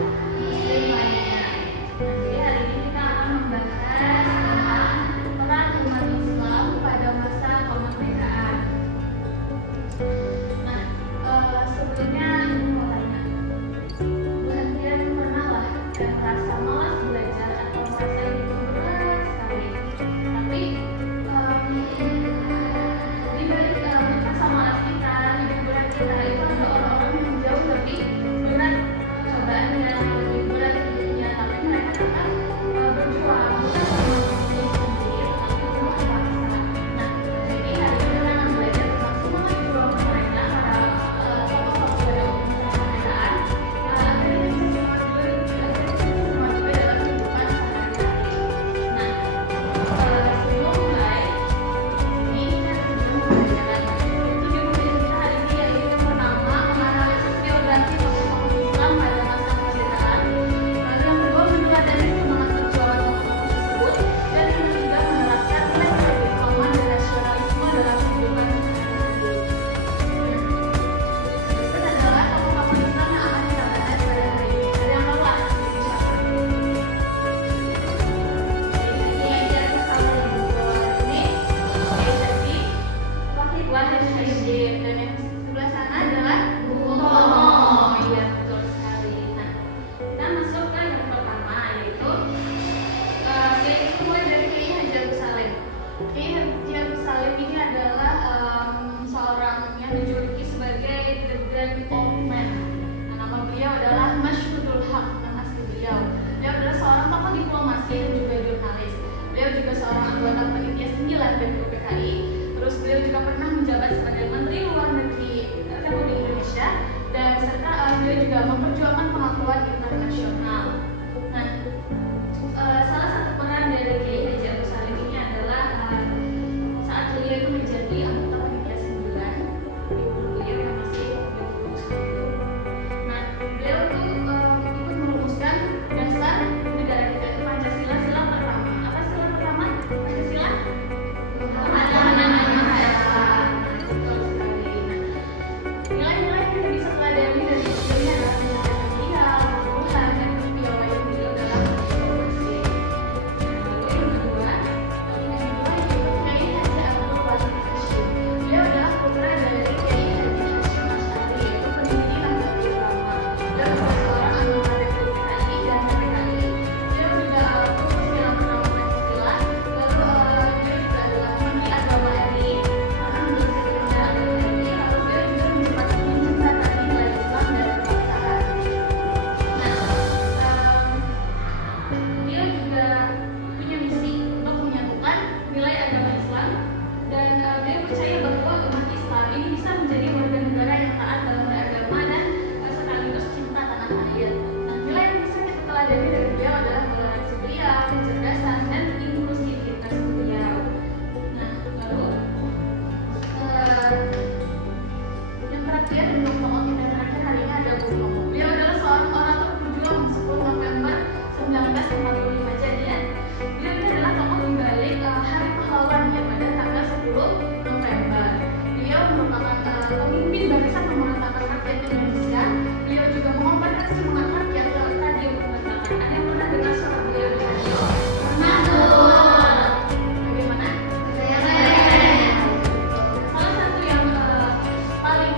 muslim lainnya. Nah, jadi hari ini kita akan membahas tentang peran umat Islam pada masa kemerdekaan. Nah, sebelumnya ini mau tanya, kalian pernah lah merasa malas belajar atau merasa itu berat sekali, tapi di balik rasa malas kita, hidup berat kita itu ada orang-orang yang jauh lebih berat cobaannya, lebih berat hidupnya, tapi mereka tetap berjuang, bukan untuk sendiri, tapi untuk bangsa. Nah, jadi hari ini kita akan belajar tentang semangat juang mereka para tokoh-tokoh pada kemerdekaan, agar kita bisa maju juga dalam kehidupan sehari-hari. Nah, sebelum mulai ini kita sudah membicarakan tujuh pembahasan kita hari ini, yaitu pertama menganalisis biografi tokoh-tokoh Islam pada masa kemerdekaan, lalu yang kedua meneladani semangat perjuangan tokoh-tokoh tersebut, dan yang ketiga menerapkan nilai-nilai keberagaman dan nasionalisme dalam kehidupan sehari-hari. Berikut adalah tokoh-tokoh Islam yang akan kita bahas pada hari ini. Ada yang tahu nggak ini siapa? Kiai Haji Agus Salim. Ini Kiai Haji Wahid Syahid, dan yang sebelah sana adalah Bung Tomo. Iya, betul sekali. Nah, kita masuk ke yang pertama, yaitu mulai dari Kiai Haji Agus Salim. Kiai Haji Agus Salim ini adalah seorang yang dijuluki sebagai The Grand Old Man. Nah, nama beliau adalah Masyhudul Haq, nama asli beliau. Beliau adalah seorang tokoh diplomasi dan juga jurnalis. Beliau juga seorang anggota panitia 9 PPKI. Terus beliau juga pernah menjabat sebagai Menteri Luar Negeri Republik Indonesia, dan serta beliau juga memperjuangkan pengakuan internasional. Nah, salah satu peran dari Kiai Haji Agus Salim ini adalah saat beliau itu menjadi anggota panitia 9 di beliau yang masih nah, beliau itu ikut merumuskan dasar negara kita itu Pancasila. Sila pertama, apa sila pertama? Pancasila keamanan Maha. Betul sekali. Nah, nilai-nilai yang kita bisa pelajari dari beliau adalah nilai kemuliaan, kebutuhan, dan kepiawaian beliau dalam berprofesi. Lalu yang kedua yaitu Kiai Haji Abdul Wahid Hasyim. Beliau adalah putra dari Kiai Haji Hasyim Asy'ari, yaitu pendiri Nahdlatul Ulama. Beliau adalah seorang anggota PPKI dan PPKI. Beliau juga fokus dalam penerapan Pancasila. Lalu beliau juga adalah Menteri Agama RI, pernah menjadi Sekretariat Agama RI. Lalu beliau juga menjembatani nilai Islam dan kebangsaan. Nah, beliau juga punya misi untuk menyatukan nilai agama Islam, dan beliau percaya bahwa umat Islam ini bisa menjadi warga negara yang taat dalam beragama dan sekaligus cinta tanah air. Nah, nilai yang bisa kita teladani dari beliau adalah toleransi beliau, kecerdasan, dan inklusivitas beliau. Nah, lalu yang terakhir untuk tokoh kita yang terakhir hari ini ada Bung Tomo. Beliau adalah seorang orator berjuang 10 November 1945 Jadian. Beliau ini adalah tokoh di balik Hari Pahlawan ya pada tanggal 10 November. Beliau merupakan pemimpin barisan pemberontakan rakyat Indonesia. Beliau juga mengorbankan semangat rakyat lewat radio kemerdekaan. Ada yang pernah dengar suara beliau di radio? Pernah dong. Bagaimana? Salah satu yang paling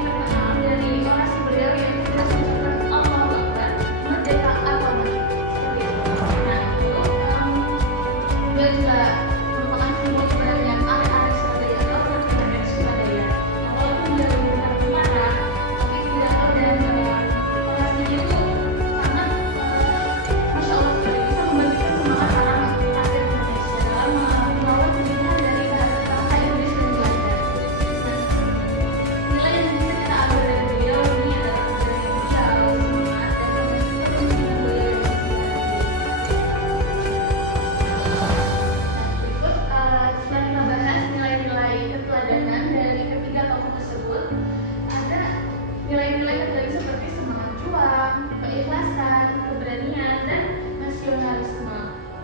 terkenal dari orasi beliau yang kita ucapkan Allahu Akbar, merdeka agama. Seperti itu. Nah, itu beliau juga merupakan simbol keberanian arek-arek Surabaya atau arek-arek Surabaya. Nah, walaupun dia benar marah, tapi tidak tahu, dan orasinya itu sangat masya Allah sekali, bisa membangkitkan semangat para rakyat Indonesia dalam melawan pemerintahan dari bangsa Inggris dan Belanda. Nah, nilai yang bisa kita ambil dari beliau ini adalah keberanian beliau, semangat, dan kepemimpinan beliau yang masih berikut setelah kita bahas nilai-nilai keteladanan dari ketiga tokoh tersebut, ada nilai-nilai keteladanan seperti semangat juang, keikhlasan, keberanian, dan nasionalisme,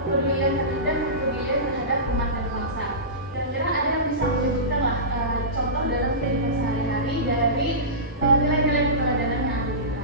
kepedulian terhadap umat dan bangsa. Kira-kira ada yang bisa menyebutkan contoh dalam kehidupan sehari-hari dari nilai-nilai keteladanan yang ada di kita?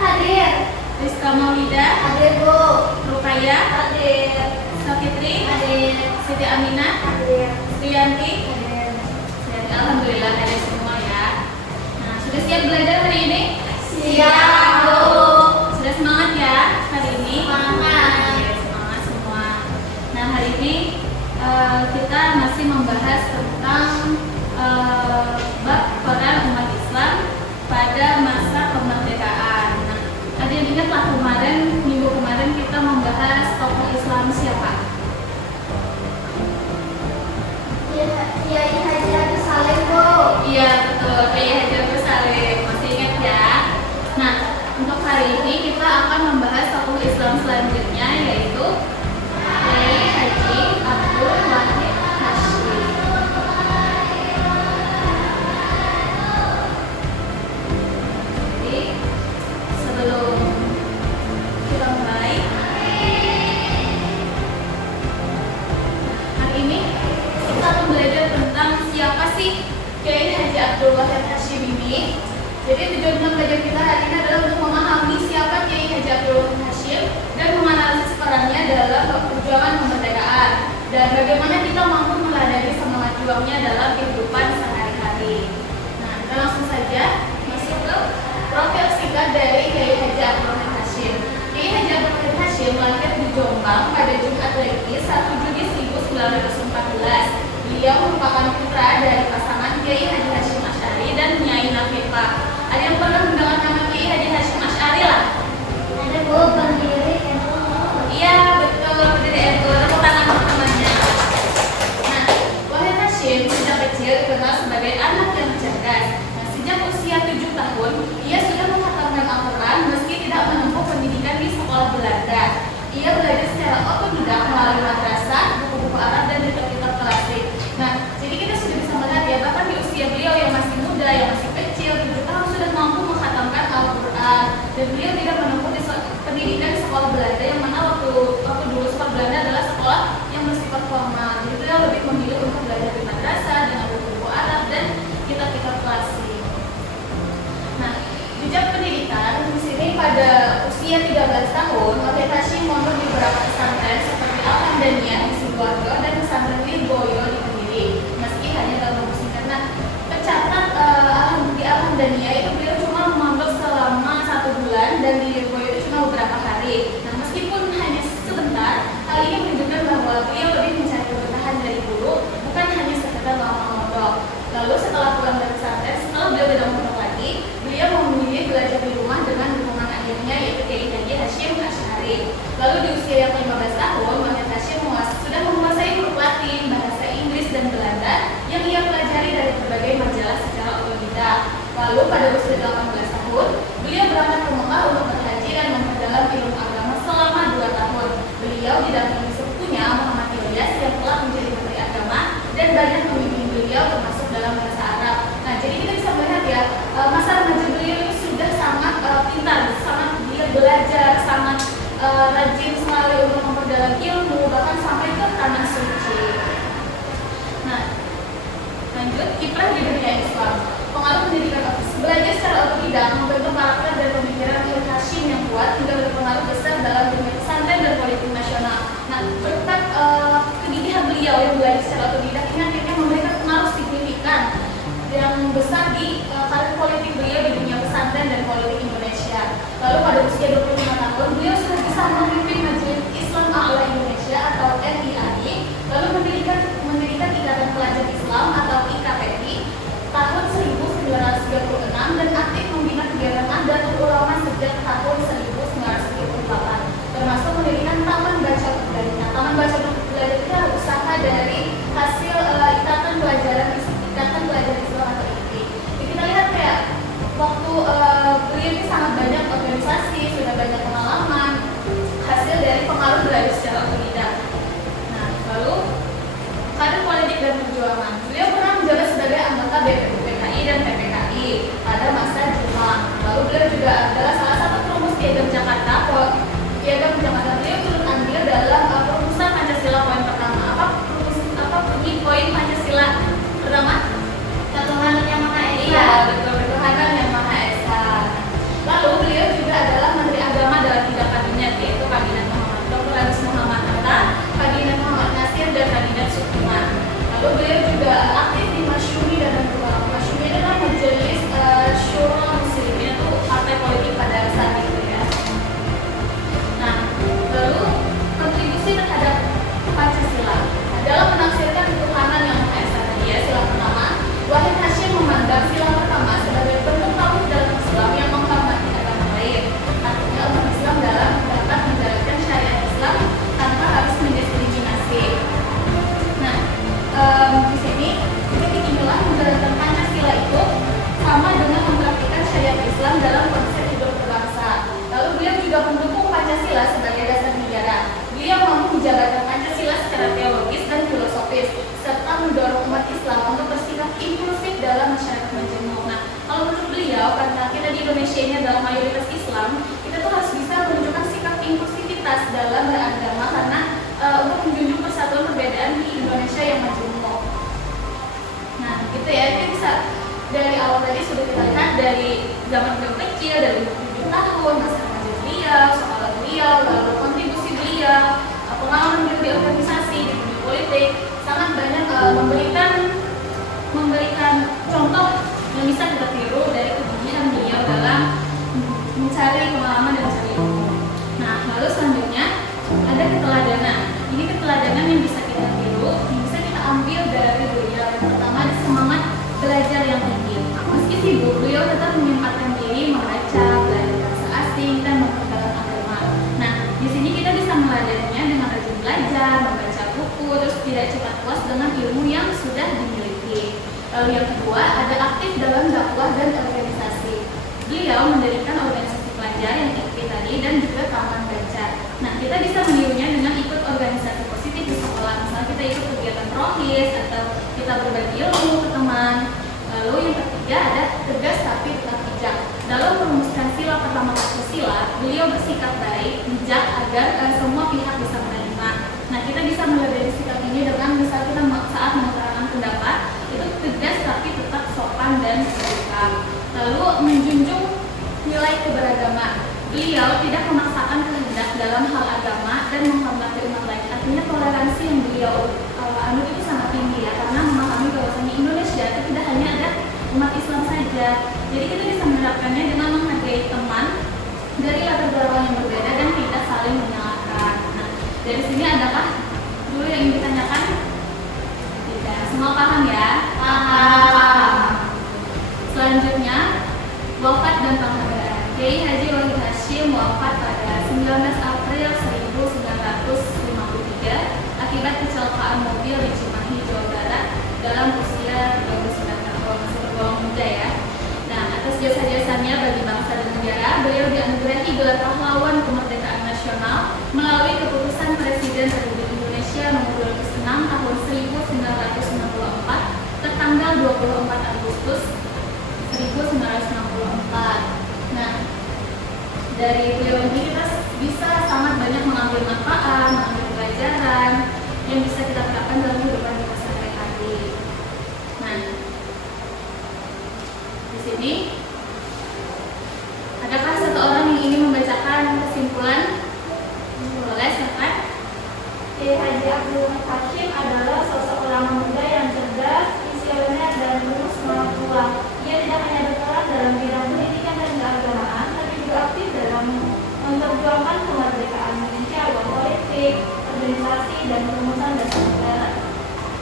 Hadir. Rizka Maulida. Hadir, Bu. Rukaya. Hadir. Safitri. Hadir. Siti Aminah. Hadir. Triyanti. Hadir. Alhamdulillah hadir semua ya. Nah, sudah siap belajar hari ini? Siap, Bu. Sudah semangat ya hari ini? Semangat. Oke, semangat semua. Nah, hari ini kita masih membahas tentang bab peran umat Islam pada masa kemerdekaan. Nah, ada yang ingat lah minggu kemarin kita membahas tokoh Islam siapa? Kiai Haji Agus Salim, Bu. Iya betul, Kiai Haji Agus Salim. Masih ingat ya? Nah, untuk hari ini kita akan membahas tokoh Islam selanjutnya, yaitu Kiai Haji Abdul Wahid Hasyim. Jadi sebelum kita mulai, hari ini kita akan belajar tentang siapa sih Kiai Haji Abdul Wahid Hasyim ini. Jadi tujuan belajar kita hari ini adalah untuk memahami siapa Kiai Haji Abdul Wahid Hasyim dan menganalisis perannya dalam perjuangan kemerdekaan dan bagaimana kita mampu meladani semangat juangnya dalam kehidupan sehari-hari. Nah, kita langsung saja masuk ke profil singkat dari Kiai Haji Abdul Wahid Hasyim. Kiai Haji Abdul Wahid Hasyim lahir di Jombang pada Jumat Legi 1 Juni 1914. Beliau merupakan putra dari pasangan Kiai Haji Hasyim Asy'ari dan Nyai Nafifah. Ada yang pernah mendengar nama Kiai Haji Hasyim Asy'ari lah? Ada, Bu, pendiri NU. Iya betul, pendiri NU. Tepuk tangan untuk temannya. Nah, Wahid Hasyim sejak kecil dikenal sebagai anak yang cerdas. Nah, sejak usia 7 tahun, ia sudah menghatamkan Al-Quran meski tidak menempuh pendidikan di sekolah Belanda. Ia belajar secara otodidak melalui madrasah, buku-buku Arab dan kitab-kitab klasik. Nah, jadi kita sudah bisa melihat ya, bahkan di usia beliau yang masih muda, yang masih kecil, 7 tahun sudah mampu menghatamkan Al-Quran. Dan beliau tidak menempuh pendidikan di sekolah Belanda, yang mana waktu dulu sekolah Belanda adalah sekolah yang bersifat formal. Jadi beliau lebih memilih untuk belajar di madrasah dengan buku-buku Arab dan kitab-kitab klasik. Nah, jejak pendidikan di sini pada usia 13 tahun, Wahid Hasyim mondok di beberapa pesantren seperti Al-Hamdaniyah di Sidoarjo dan pesantren Lirboyo di Kediri. Meski hanya dalam waktu singkat. Nah, tercatat di Al-Hamdaniyah itu beliau cuma mondok selama 1 bulan dan di Lirboyo itu cuma beberapa hari. Nah, meskipun hanya sebentar, hal ini menunjukkan bahwa beliau lebih mencari keberkahan dari guru, bukan hanya sekedar lama mondok. Lalu setelah pulang dari pesantren, setelah beliau tidak mondok lagi, beliau memilih belajar di rumah dengan dukungan ayahnya yaitu Kiai Haji Hasyim Asy'ari. Lalu di usia yang 15 tahun, Wahid Hasyim sudah menguasai huruf Latin, bahasa Inggris dan Belanda yang ia pelajari dari berbagai majalah secara otodidak. Lalu pada usia 18 tahun, beliau berangkat ke Mekah untuk berhaji dan memperdalam ilmu agama selama 2 tahun. Beliau didampingi sepupunya Muhammad Ilyas yang telah menjadi menteri agama dan banyak pemimpin beliau termasuk dalam bahasa Arab. Nah, jadi kita bisa melihat ya, masa remaja beliau itu sudah sangat pintar, sangat dia belajar, sangat rajin sekali untuk memperdalam ilmu, bahkan sampai ke tanah suci. Nah, lanjut, kiprah di dunia Islam. Pengaruh pendidikan belajar secara otodidak membentuk karakter dan pemikiran Wahid Hasyim yang kuat hingga berpengaruh besar dalam dunia pesantren dan politik nasional. Nah, berkat kegigihan beliau yang belajar secara otodidak ini akhirnya memberikan pengaruh signifikan yang besar di karir politik beliau di dunia pesantren dan politik Indonesia. Lalu pada usia 25 tahun, beliau sudah bisa memimpin Majelis Islam A'la Indonesia atau MIAI, lalu mendirikan Ikatan Pelajar Islam atau IKPI tahun 1936 dan aktif membina kegiatan Nahdlatul Ulama sejak tahun 1938, termasuk mendirikan Taman Baca Pembelajaran. Nah, Taman Baca Pembelajaran itu adalah usaha dari hasil Ikatan Pelajar Islam atau IPI. Jadi kita lihat kayak waktu beliau ini sangat banyak organisasi, sudah banyak bisa dari awal tadi sudah kita lihat dari zaman beliau kecil, dari 7 tahun, masa remaja beliau, sekolah beliau, lalu kontribusi beliau, pengalaman beliau di organisasi, di dunia politik, sangat banyak memberikan contoh yang bisa kita tiru dari kegigihan beliau dalam mencari pengalaman dan mencari ilmu. Nah, lalu selanjutnya ada keteladanan. Ini keteladanan yang bisa kita tiru, yang bisa kita ambil dari beliau. Yang pertama ada semangat belajar yang tinggi. Meski sibuk, beliau tetap menyempatkan diri membaca, belajar bahasa asing, dan memperdalam agama. Nah, di sini kita bisa meladeninya dengan rajin belajar, membaca buku, terus tidak cepat puas dengan ilmu yang sudah dimiliki. Lalu yang kedua ada aktif dalam dakwah dan organisasi. Beliau mendirikan organisasi pelajar yang aktif tadi dan juga taman baca. Nah, kita bisa menirunya dengan ikut organisasi positif di sekolah. Misalnya kita ikut kegiatan rohis atau kita berbagi ilmu ke teman. Lalu yang ketiga ada tegas tapi tetap bijak. Dalam merumuskan sila pertama Pancasila, beliau bersikap baik, bijak agar semua pihak bisa menerima. Nah, kita bisa melihat dari sikap ini dengan misal kita saat mengutarakan pendapat itu tegas tapi tetap sopan dan bersikap. Lalu menjunjung nilai keberagaman. Beliau tidak memaksakan kehendak dalam hal agama dan menghormati umat lain. Artinya toleransi yang beliau anut itu sangat tinggi ya, karena memahami bahwasanya Indonesia itu tidak hanya ada umat Islam saja. Jadi kita bisa menerapkannya dengan menghargai teman dari latar belakang yang berbeda dan tidak saling menyalahkan. Nah, dari sini adakah dulu yang ingin ditanyakan? Tidak, semua paham ya? Paham. Selanjutnya, wafat dan penghargaan. Kiai Haji Wahid Hasyim wafat pada 19 April 1953 akibat kecelakaan mobil di Cimahi, Jawa Barat dalam usia 39 tahun, masih tergolong muda ya. Nah, atas jasa-jasanya bagi bangsa dan negara, beliau dianugerahi gelar pahlawan kemerdekaan nasional melalui keputusan Presiden Republik Indonesia nomor 26 tahun 1964 tertanggal 24 Agustus 1964. Nah, dari beliau ini kita bisa sangat banyak mengambil manfaat, mengambil pelajaran yang bisa kita terapkan dalam kehidupan kita sehari-hari. Nah, di sini adakah satu orang yang ingin membacakan kesimpulan? Boleh, silakan. Kiai Haji Abdul Hasyim adalah sosok ulama muda yang cerdas, visioner, dan penuh semangat juang. Ia tidak hanya berperan dalam bidang pendidikan dan keagamaan, tapi juga aktif dalam memperjuangkan kemerdekaan Indonesia lewat politik, organisasi, dan perumusan dasar negara.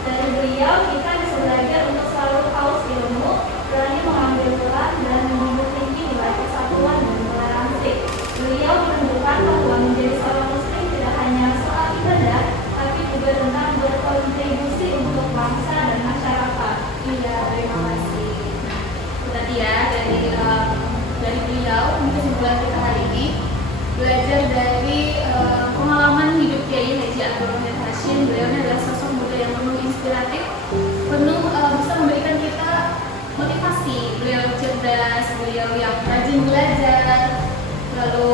Dari beliau kita bisa belajar untuk selalu haus ilmu, berani mengambil peran, dan menjunjung tinggi nilai persatuan dan toleransi. Beliau menunjukkan bahwa menjadi seorang muslim tidak hanya soal ibadah, tapi juga tentang berkontribusi untuk bangsa dan masyarakat. Iya, terima kasih. Nah, itu tadi ya dari beliau untuk kesimpulan kita hari ini, belajar dari pengalaman hidup Kiai Haji Abdul Wahid Hasyim. Beliau ini adalah sosok muda yang penuh inspiratif, penuh bisa memberikan kita motivasi. Beliau cerdas, beliau yang rajin belajar, lalu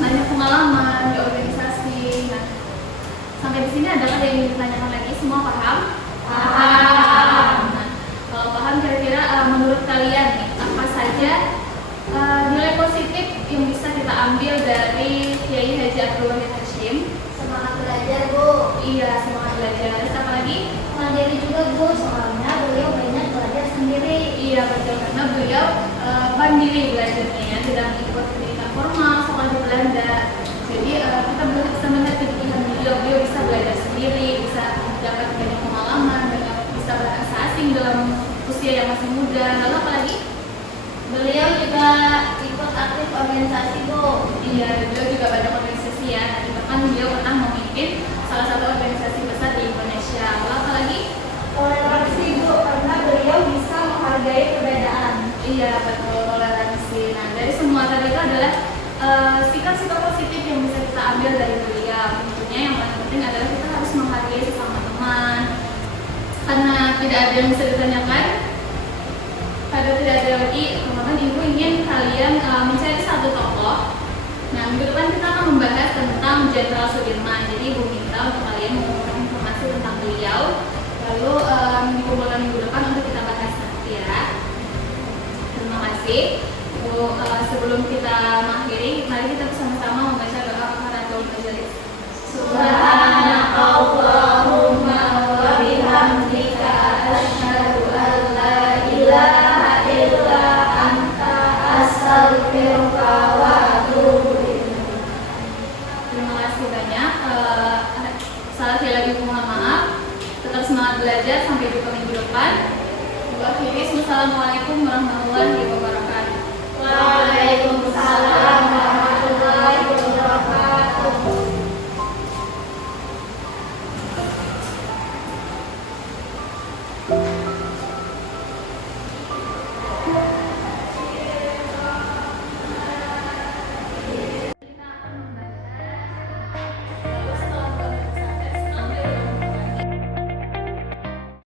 banyak pengalaman di organisasi. Nah, sampai di sini adalah yang ingin ditanyakan lagi. Semua paham? Paham. Nah, kalau paham kira-kira menurut kalian nih, apa saja nilai positif yang bisa kita ambil dari Kiai Haji Abdul Wahid Hasyim? Semangat belajar, Bu. Iya, semangat belajar. Terus apa lagi? Mandiri juga, Bu, soalnya beliau banyak belajar sendiri. Iya, betul, karena beliau mandiri belajarnya ya, tidak ikut pendidikan formal sekolah di Belanda. Jadi kita bisa melihat kegigihan beliau bisa belajar sendiri, bisa dapat banyak pengalaman, bisa bahasa asing dalam usia yang masih muda. Lalu apa lagi? Beliau juga ikut aktif organisasi, Bu. Iya, beliau juga banyak organisasi ya. Nanti bahkan beliau pernah memimpin salah satu organisasi besar di Indonesia. Lalu apa lagi? Toleransi, Bu, karena beliau bisa menghargai perbedaan. Iya, betul, toleransi. Nah, dari semua tadi itu adalah sikap-sikap positif yang bisa kita ambil dari beliau. Tentunya yang paling penting adalah kita harus menghargai sesama teman. Karena tidak ada yang bisa ditanyakan, pada tidak ada lagi, teman-teman, ibu ingin kalian mencari satu tokoh. Nah, minggu depan kita akan membahas tentang Jenderal Sudirman. Jadi ibu minta untuk kalian mengumpulkan informasi tentang beliau. Lalu dikumpulkan minggu depan untuk kita mengakhiri, mari kita bersama-sama membaca doa kafaratul majelis. Subhanakallahumma wa bihamdika asyhadu an la ilaha illa anta astaghfiruka wa atubu ilaik. Terima kasih banyak. Sekali lagi mohon maaf. Tetap semangat belajar, sampai jumpa minggu depan. Assalamualaikum warahmatullahi wabarakatuh.